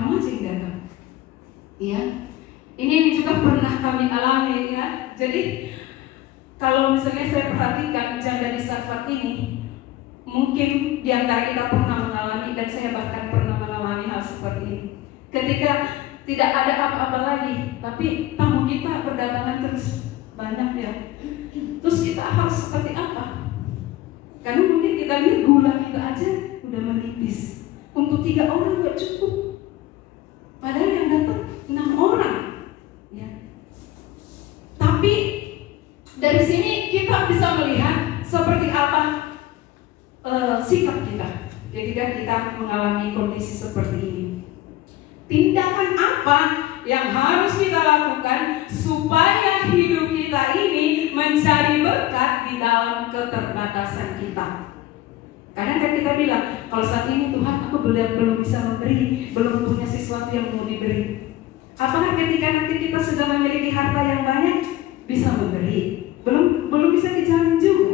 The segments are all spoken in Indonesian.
amazing datang. Ya, ini juga pernah kami alami ya. Jadi kalau misalnya saya perhatikan janda di Sarfat ini, mungkin di antara kita pernah mengalami, dan saya bahkan pernah mengalami hal seperti ini. Ketika tidak ada apa-apa lagi, tapi tamu kita berdatangan terus banyak ya. Terus kita harus seperti apa? Karena mungkin kita lihat gula kita aja udah menipis. Untuk 3 orang gak cukup. Padahal yang datang 6 orang. Ya. Tapi dari sini kita bisa melihat seperti apa sikap kita ketika kita mengalami kondisi seperti ini. Tindakan apa yang harus kita lakukan supaya hidup kita ini mencari berkat di dalam keterbatasan kita? Kadang kan kita bilang, kalau saat ini Tuhan aku belum bisa memberi, belum punya sesuatu yang mau diberi. Apakah ketika nanti kita sudah memiliki harta yang banyak bisa memberi? Belum bisa dijamin juga.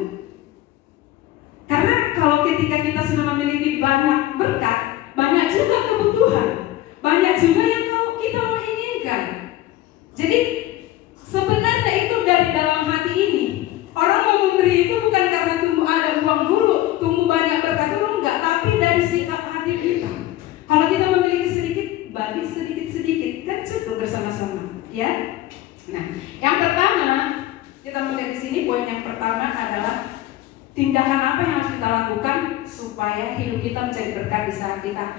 Karena kalau ketika kita sudah memiliki banyak berkat, banyak juga kebutuhan, banyak juga yang kita mau inginkan. Jadi sebenarnya itu dari dalam hati ini. Orang mau memberi itu bukan karena tunggu ada uang dulu, tunggu banyak berkat dulu, enggak, tapi dari sikap hati kita. Kalau kita memiliki sedikit, bagi sedikit-sedikit, kan cukup bersama-sama, ya. Nah, yang pertama kita melihat di sini, poin yang pertama adalah tindakan apa yang harus kita lakukan supaya hidup kita menjadi berkat di saat kita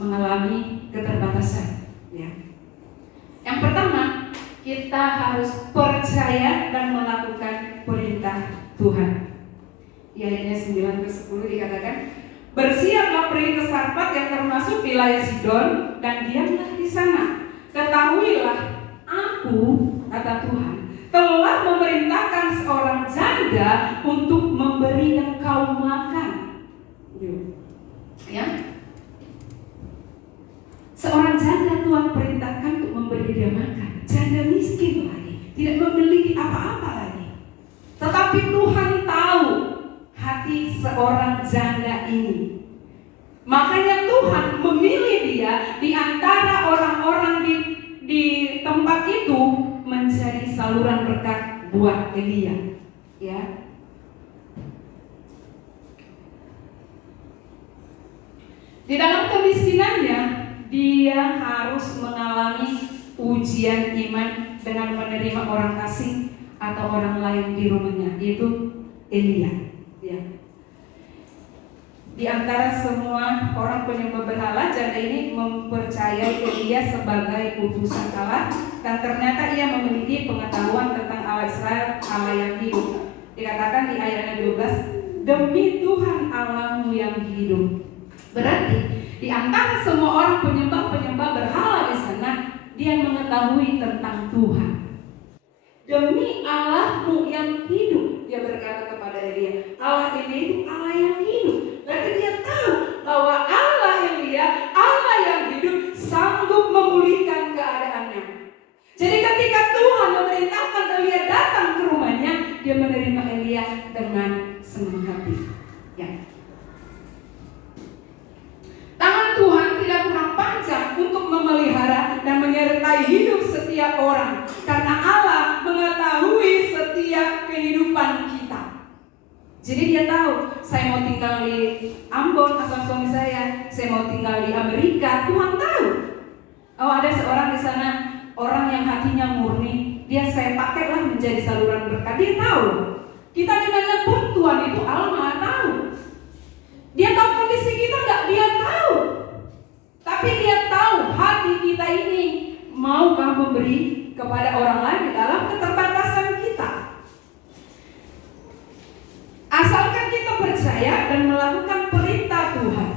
mengalami keterbatasan, ya. Yang pertama, kita harus percaya dan melakukan perintah Tuhan. Ya, ayatnya 9-10 dikatakan, bersiaplah pergi ke Sarfat yang termasuk wilayah Sidon dan diamlah di sana. Ketahuilah, aku, kata Tuhan, telah memerintahkan seorang janda untuk memberi engkau makan. Ya, seorang janda Tuhan perintahkan untuk memberi dia makan. Janda miskin lagi, tidak memiliki apa-apa lagi. Tetapi Tuhan tahu hati seorang janda ini. Makanya Tuhan memilih dia di antara orang-orang di tempat itu menjadi saluran berkat buat Elia. Ya. Di dalam kemiskinannya, dia harus mengalami ujian iman dengan menerima orang asing atau orang lain di rumahnya, yaitu Elia. Ya. Di antara semua orang penyembah berhala, janda ini mempercayai Elia sebagai utusan Allah, dan ternyata ia memiliki pengetahuan tentang Allah Israel, Allah yang hidup. Dikatakan di ayat 12, demi Tuhan Allahmu yang hidup. Berarti di antara semua orang penyembah berhala di sana, dia mengetahui tentang Tuhan. Demi Allahmu yang hidup, dia berkata kepada Elia, Allah ini itu Allah yang hidup. Berarti dia tahu bahwa Allah Elia, Allah yang hidup, sanggup memulihkan keadaannya. Jadi ketika Tuhan memerintahkan Elia datang ke rumahnya, dia menerima Elia dengan senang hati. Ya. Tangan Tuhan tidak kurang panjang untuk memelihara dan menyertai hidup setiap orang, karena Allah mengetahui setiap kehidupan kita. Jadi dia tahu, saya mau tinggal di Ambon asal suami saya mau tinggal di Amerika, Tuhan tahu. Oh, ada seorang di sana, orang yang hatinya murni, dia saya pakailah menjadi saluran berkat. Dia tahu, kita dimanapun Tuhan itu Allah Maha tahu. Dia tahu kondisi kita enggak, dia tahu. Tapi dia tahu hati kita ini maukah memberi kepada orang lain di dalam keterbatasan kita. Asalkan kita percaya dan melakukan perintah Tuhan.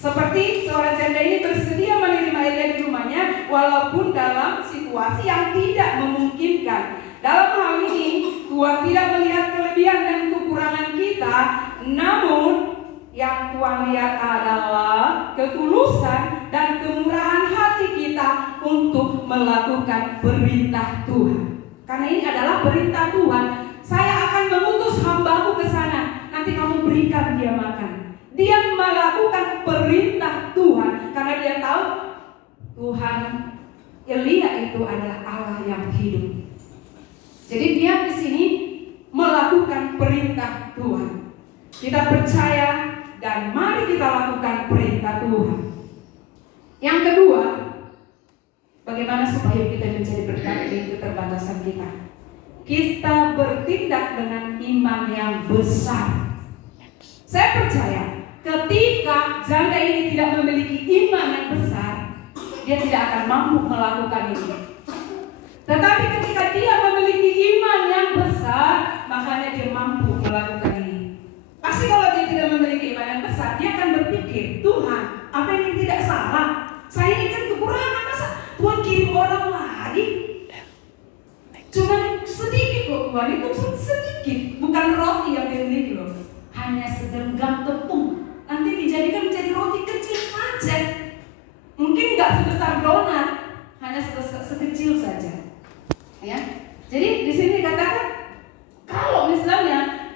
Seperti seorang janda ini bersedia menerima Elia di rumahnya walaupun dalam situasi yang tidak memungkinkan. Dalam hal ini Tuhan tidak melihat kelebihan dan kekurangan kita, namun yang Tuhan lihat adalah ketulusan dan kemurahan hati kita untuk melakukan perintah Tuhan. Karena ini adalah perintah Tuhan. Saya akan mengutus hambaku ke sana, nanti kamu berikan dia makan. Dia melakukan perintah Tuhan karena dia tahu Tuhan Elia itu adalah Allah yang hidup. Jadi dia di sini melakukan perintah Tuhan. Kita percaya dan mari kita lakukan perintah Tuhan. Yang kedua, bagaimana supaya kita menjadi berkat di keterbatasan kita? Kita bertindak dengan iman yang besar. Saya percaya ketika janda ini tidak memiliki iman yang besar, dia tidak akan mampu melakukan ini. Tetapi ketika dia memiliki iman yang besar, makanya dia mampu melakukan ini. Pasti kalau dia tidak memiliki iman yang besar, dia akan berpikir, Tuhan, apa ini tidak salah? Saya ini kan kekurangan, masa Tuhan kirim orang lagi? Cuma sedikit loh Tuhan, itu sedikit. Bukan roti yang dimiliki loh, hanya segenggam tepung. Nanti dijadikan menjadi roti kecil saja. Mungkin nggak sebesar donat, hanya sekecil saja. Ya, jadi di sini dikatakan kalau misalnya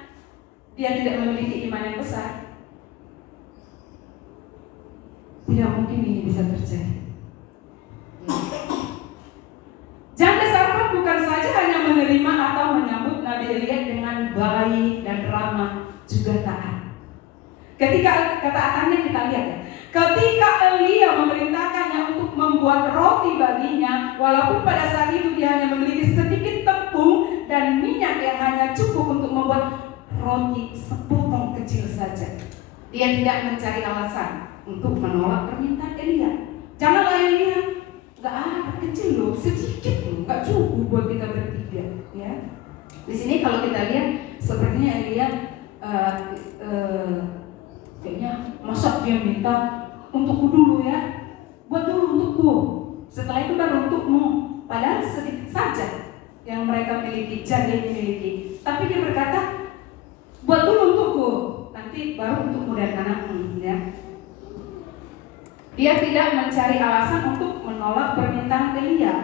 dia tidak memiliki iman yang besar, tidak mungkin ini bisa terjadi. Ya. Janda Sarfat bukan saja hanya menerima atau menyambut Nabi Elia dengan baik dan ramah, juga taat. Ketika ketaatannya kita lihat ya, ketika Elia memerintahkannya untuk membuat roti baginya, walaupun pada saat itu dia hanya memiliki sedikit tepung dan minyak yang hanya cukup untuk membuat roti sepotong kecil saja, dia tidak mencari alasan untuk menolak permintaan Elia. Janganlah Elia, nggak ada kecil loh, sedikit loh, nggak cukup buat kita bertiga. Ya, di sini kalau kita lihat sepertinya Elia kayaknya masa dia minta untukku dulu ya, buat dulu untukku, setelah itu baru untukmu. Padahal sedikit saja yang mereka miliki, janda ini miliki, tapi dia berkata buat dulu untukku, nanti baru untukmu dan anakmu. Ya, dia tidak mencari alasan untuk menolak permintaan Elia.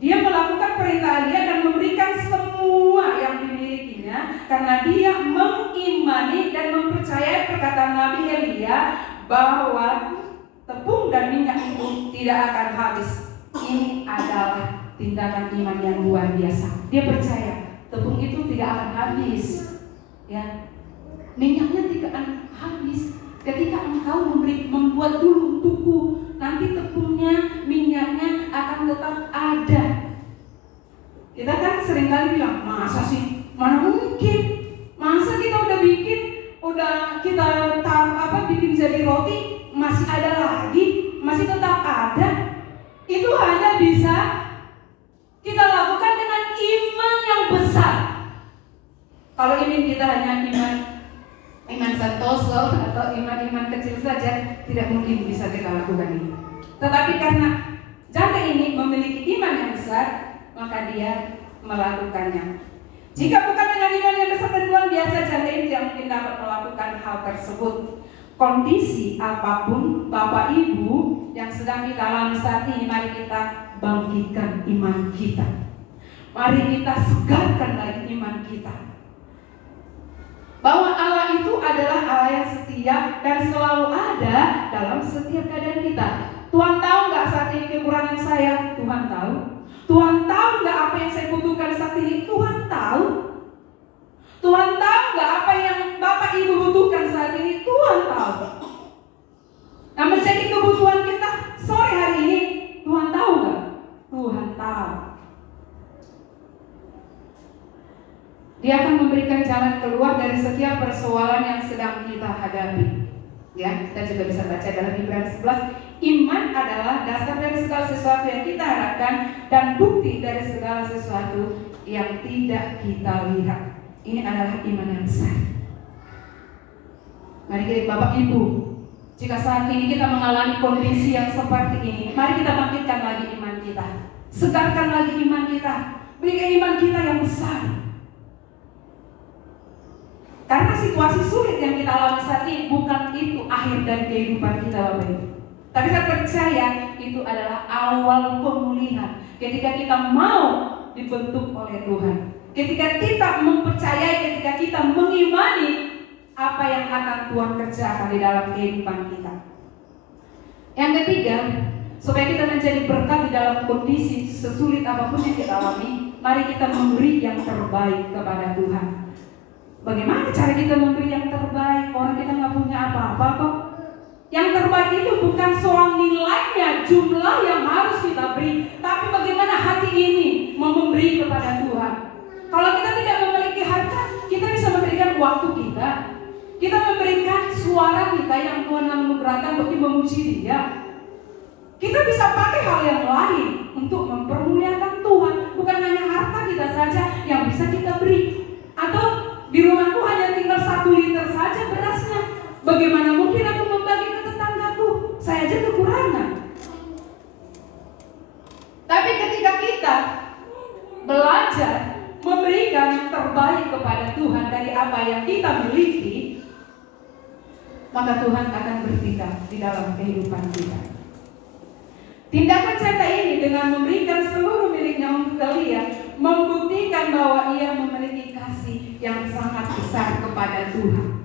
Dia melakukan perintah Elia dan memberikan semua yang dimilikinya karena dia mengimani dan mempercayai perkataan Nabi Elia bahwa tepung dan minyak itu tidak akan habis. Ini adalah tindakan iman yang luar biasa. Dia percaya tepung itu tidak akan habis, ya, minyaknya tidak akan habis. Ketika engkau membuat dulu untukku, nanti tepungnya, minyaknya akan tetap ada. Kita kan seringkali bilang, masa sih? Mana mungkin? Masa kita udah bikin, udah kita bikin jadi roti, masih ada lagi, masih tetap ada? Itu hanya bisa kita lakukan dengan iman yang besar. Kalau ini kita hanya iman santoso atau iman kecil saja, tidak mungkin bisa kita lakukan ini. Tetapi karena janda ini memiliki iman yang besar, maka dia melakukannya. Jika bukan dengan iman yang besar dan luar biasa, janda ini tidak mungkin dapat melakukan hal tersebut. Kondisi apapun Bapak Ibu yang sedang kita alami saat ini, mari kita bangkitkan iman kita. Mari kita segarkan lagi iman kita, bahwa Allah itu adalah Allah yang setia dan selalu ada dalam setiap keadaan kita. Tuhan tahu nggak saat ini kekurangan saya? Tuhan tahu. Tuhan tahu nggak apa yang saya butuhkan saat ini? Tuhan tahu. Tuhan tahu nggak apa yang Bapak Ibu butuhkan saat ini? Tuhan tahu. Nah, menjadi kebutuhan kita sore hari ini, Tuhan tahu nggak? Tuhan tahu. Dia akan memberikan jalan keluar dari setiap persoalan yang sedang kita hadapi. Ya, kita juga bisa baca dalam Ibrani 11. Iman adalah dasar dari segala sesuatu yang kita harapkan dan bukti dari segala sesuatu yang tidak kita lihat. Ini adalah iman yang besar. Mari kita, Bapak Ibu, jika saat ini kita mengalami kondisi yang seperti ini, mari kita bangkitkan lagi iman kita, segarkan lagi iman kita, berikan iman kita yang besar. Karena situasi sulit yang kita alami saat ini bukan itu akhir dari kehidupan kita, Bapak Ibu. Tapi saya percaya itu adalah awal pemulihan. Ketika kita mau dibentuk oleh Tuhan, ketika kita mempercayai, ketika kita mengimani apa yang akan Tuhan kerjakan di dalam kehidupan kita. Yang ketiga, supaya kita menjadi berkat di dalam kondisi sesulit apapun yang kita alami. Mari kita memberi yang terbaik kepada Tuhan. Bagaimana cara kita memberi yang terbaik? Orang kita nggak punya apa-apa kok. Yang terbaik itu bukan soal nilainya, jumlah yang harus kita beri, tapi bagaimana hati ini mau memberi kepada Tuhan. Kalau kita tidak memiliki harta, kita bisa memberikan waktu kita. Kita memberikan suara kita yang Tuhan anugerahkan untuk memuji Dia. Kita bisa pakai hal yang lain untuk mempermuliakan Tuhan. Bukan hanya harta kita saja yang bisa kita beri. Atau di rumahku hanya tinggal 1 liter saja berasnya. Bagaimana mungkin aku membagi ke tetanggaku? Saya aja kekurangan. Tapi ketika kita belajar memberikan yang terbaik kepada Tuhan dari apa yang kita miliki, maka Tuhan akan bertindak di dalam kehidupan kita. Tindakan Ceta ini dengan memberikan seluruh miliknya untuk kalian membuktikan bahwa ia memiliki kasih yang sangat besar kepada Tuhan.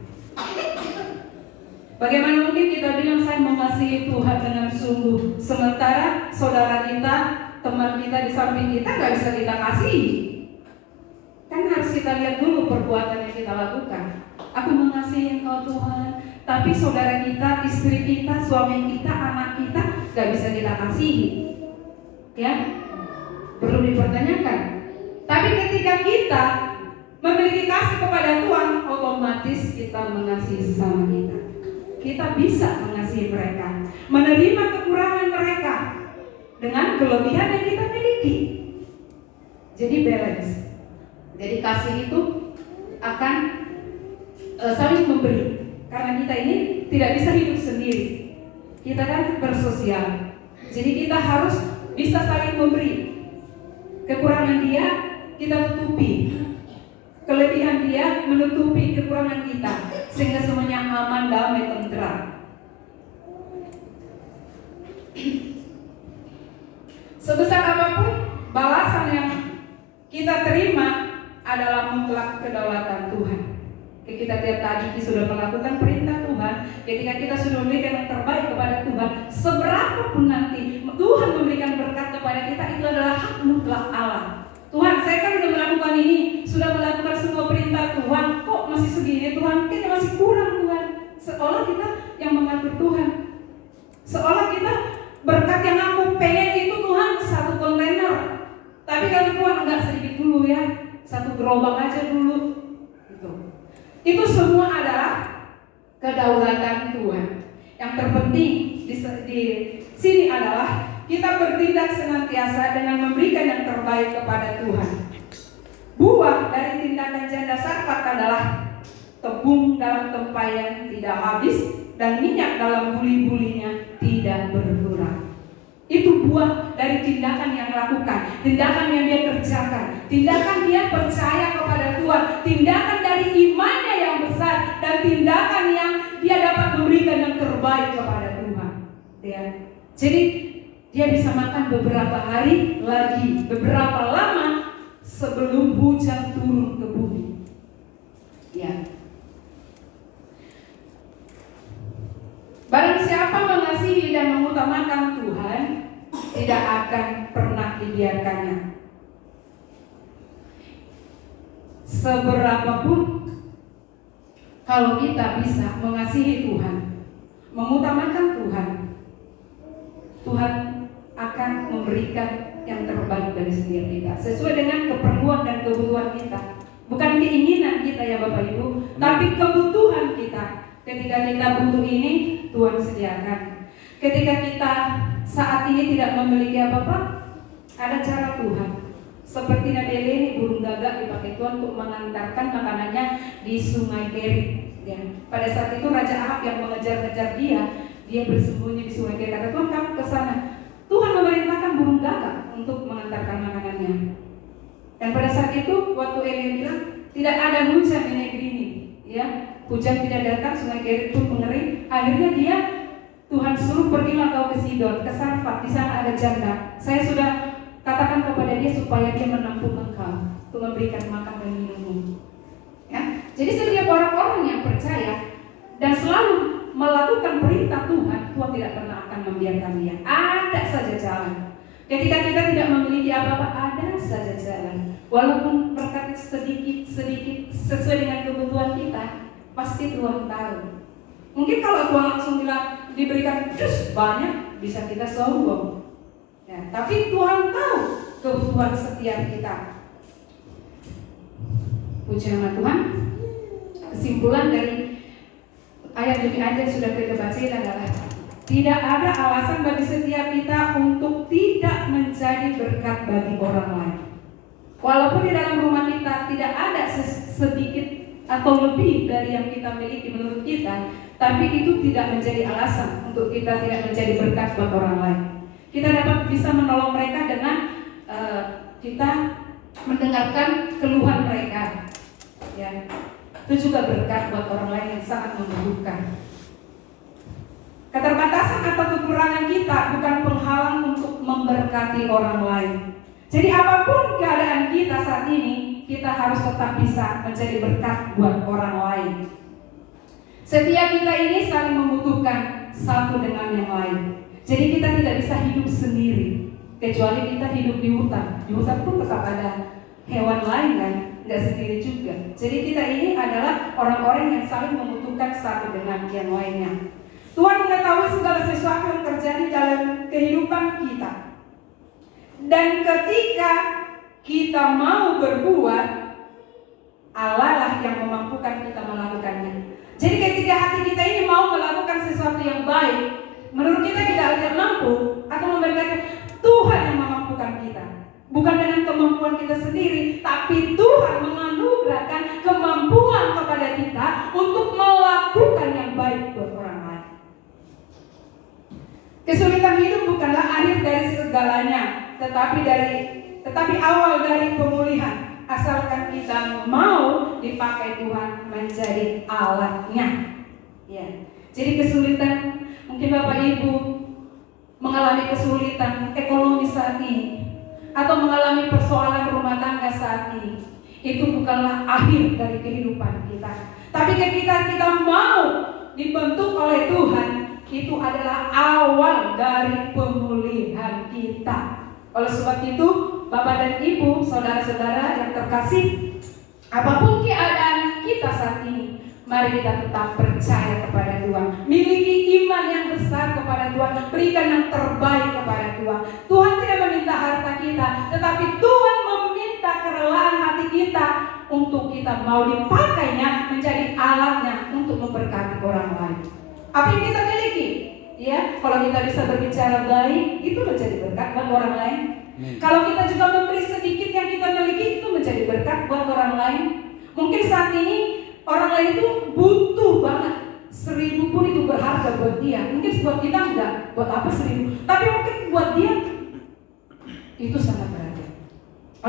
Bagaimana mungkin kita bilang saya mengasihi Tuhan dengan sungguh, sementara saudara kita, teman kita di samping kita nggak bisa kita kasihi? Kan harus kita lihat dulu perbuatan yang kita lakukan. Aku mengasihi Engkau Tuhan, tapi saudara kita, istri kita, suami kita, anak kita gak bisa kita kasihi. Ya, perlu dipertanyakan. Tapi ketika kita memiliki kasih kepada Tuhan, otomatis kita mengasihi sesama kita. Kita bisa mengasihi mereka, menerima kekurangan mereka dengan kelebihan yang kita miliki. Jadi balance. Jadi kasih itu akan saling memberi. Karena kita ini tidak bisa hidup sendiri. Kita kan bersosial. Jadi kita harus bisa saling memberi. Kekurangan dia kita tutupi, kelebihan dia menutupi kekurangan kita, sehingga semuanya aman, damai, tentram. Sebesar apapun balasan yang kita terima adalah mutlak kedaulatan Tuhan. Kita tiap tadi sudah melakukan perintah Tuhan. Ketika kita sudah memberikan yang terbaik kepada Tuhan, seberapapun nanti Tuhan memberikan berkat kepada kita, itu adalah hak mutlak Allah. Tuhan, saya kan sudah melakukan ini, sudah melakukan semua perintah Tuhan, kok masih segini Tuhan? Kita masih kurang Tuhan. Seolah kita yang mengatur Tuhan. Seolah kita berkat yang aku pengen itu Tuhan 1 kontainer. Tapi kalau Tuhan enggak, sedikit dulu ya, 1 gerobak aja dulu. Itu semua adalah kedaulatan Tuhan. Yang terpenting di sini adalah kita bertindak senantiasa dengan memberikan yang terbaik kepada Tuhan. Buah dari tindakan janda Sarfat adalah tebung dalam tempayan tidak habis dan minyak dalam buli-bulinya tidak berkurang. Itu buah dari tindakan yang lakukan, tindakan yang dia kerjakan, tindakan dia percaya kepada Tuhan, tindakan dari imannya yang besar, dan tindakan yang dia dapat memberikan yang terbaik kepada Tuhan. Ya. Jadi dia bisa makan beberapa hari lagi, beberapa lama sebelum hujan turun ke bumi. Ya. Barang siapa mengasihi dan mengutamakan Tuhan, tidak akan pernah dibiarkannya. Seberapapun kalau kita bisa mengasihi Tuhan, mengutamakan Tuhan, Tuhan akan memberikan yang terbaik dari setiap kita, sesuai dengan keperluan dan kebutuhan kita. Bukan keinginan kita ya Bapak Ibu, tapi kebutuhan kita. Ketika kita butuh ini, Tuhan sediakan. Ketika kita saat ini tidak memiliki apa-apa, ada cara Tuhan. Seperti Nabi Eleni, burung gagak dipakai Tuhan untuk mengantarkan makanannya di Sungai Kerit. Ya. Pada saat itu Raja Ahab yang mengejar-ngejar dia bersembunyi di Sungai Kerit. Kata Tuhan, kamu ke sana. Tuhan memerintahkan burung gagak untuk mengantarkan makanannya. Dan pada saat itu, waktu Eleni bilang tidak ada hujan di negeri ini, ya, hujan tidak datang, Sungai Kerit pun mengering. Akhirnya Tuhan suruh pergilah kau ke Sidon, ke Sarfat, di sana ada janda. Saya sudah katakan kepada dia supaya dia menampung engkau untuk memberikan makan dan minummu. Ya, jadi setiap orang-orang yang percaya dan selalu melakukan perintah Tuhan, Tuhan tidak pernah akan membiarkan dia. Ada Ketika kita tidak memiliki apa-apa, ada saja jalan. Walaupun berkat sedikit sesuai dengan kebutuhan kita, pasti Tuhan tahu. Mungkin kalau Tuhan langsung bilang diberikan terus banyak, bisa kita sombong. Ya, tapi Tuhan tahu kebutuhan setiap kita. Puji nama Tuhan. Kesimpulan dari ayat demi ayat yang sudah kita baca adalah tidak ada alasan bagi setiap kita untuk tidak menjadi berkat bagi orang lain. Walaupun di dalam rumah kita tidak ada sedikit atau lebih dari yang kita miliki menurut kita, tapi itu tidak menjadi alasan untuk kita tidak menjadi berkat buat orang lain. Kita dapat bisa menolong mereka dengan kita mendengarkan keluhan mereka. Ya, itu juga berkat buat orang lain yang sangat membutuhkan. Keterbatasan atau kekurangan kita bukan penghalang untuk memberkati orang lain. Jadi apapun keadaan kita saat ini, kita harus tetap bisa menjadi berkat buat orang lain. Setiap kita ini saling membutuhkan satu dengan yang lain. Jadi kita tidak bisa hidup sendiri, kecuali kita hidup di hutan. Di hutan pun tetap ada hewan lain kan, nggak sendiri juga. Jadi kita ini adalah orang-orang yang saling membutuhkan satu dengan yang lainnya. Tuhan mengetahui segala sesuatu yang terjadi dalam kehidupan kita. Dan ketika kita mau berbuat, Allah lah yang memampukan kita melakukannya. Jadi ketika hati kita ini mau melakukan sesuatu yang baik, menurut kita tidak ada mampu atau memberkati, Tuhan yang memampukan kita. Bukan dengan kemampuan kita sendiri, tapi Tuhan menganugerahkan kemampuan kepada kita untuk melakukan yang baik buat orang lain. Kesulitan hidup bukanlah akhir dari segalanya, tetapi awal dari pemulihan, asalkan kita mau dipakai Tuhan menjadi alatnya. Ya. Jadi kesulitan, mungkin Bapak Ibu mengalami kesulitan ekonomi saat ini, atau mengalami persoalan rumah tangga saat ini, itu bukanlah akhir dari kehidupan kita. Tapi ketika kita mau dibentuk oleh Tuhan, itu adalah awal dari pemulihan kita. Oleh sebab itu, Bapak dan Ibu, saudara-saudara yang terkasih, apapun keadaan kita saat ini, mari kita tetap percaya kepada Tuhan. Miliki iman yang besar kepada Tuhan. Berikan yang terbaik kepada Tuhan. Tuhan tidak meminta harta kita, tetapi Tuhan meminta kerelaan hati kita untuk kita mau dipakainya menjadi alatnya untuk memberkati orang lain. Apa yang kita miliki? Ya, kalau kita bisa berbicara baik, itu menjadi berkat buat orang lain. Kalau kita juga memberi sedikit yang kita miliki, itu menjadi berkat buat orang lain. Mungkin saat ini orang lain itu butuh banget. 1.000 pun itu berharga buat dia. Mungkin buat kita enggak, buat apa 1.000? Tapi mungkin buat dia itu sangat berharga.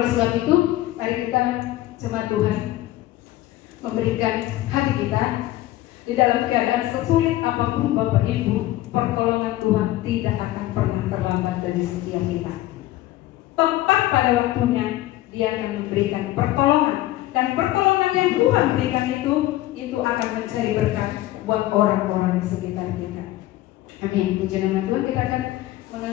Oleh sebab itu, mari kita jemaat Tuhan memberikan hati kita. Di dalam keadaan sesulit apapun Bapak Ibu, pertolongan Tuhan tidak akan pernah terlambat dari setiap kita. Tepat pada waktunya Dia akan memberikan pertolongan, dan pertolongan yang Tuhan berikan itu akan menjadi berkat buat orang-orang di sekitar kita. Amin. Puji nama Tuhan. Kita akan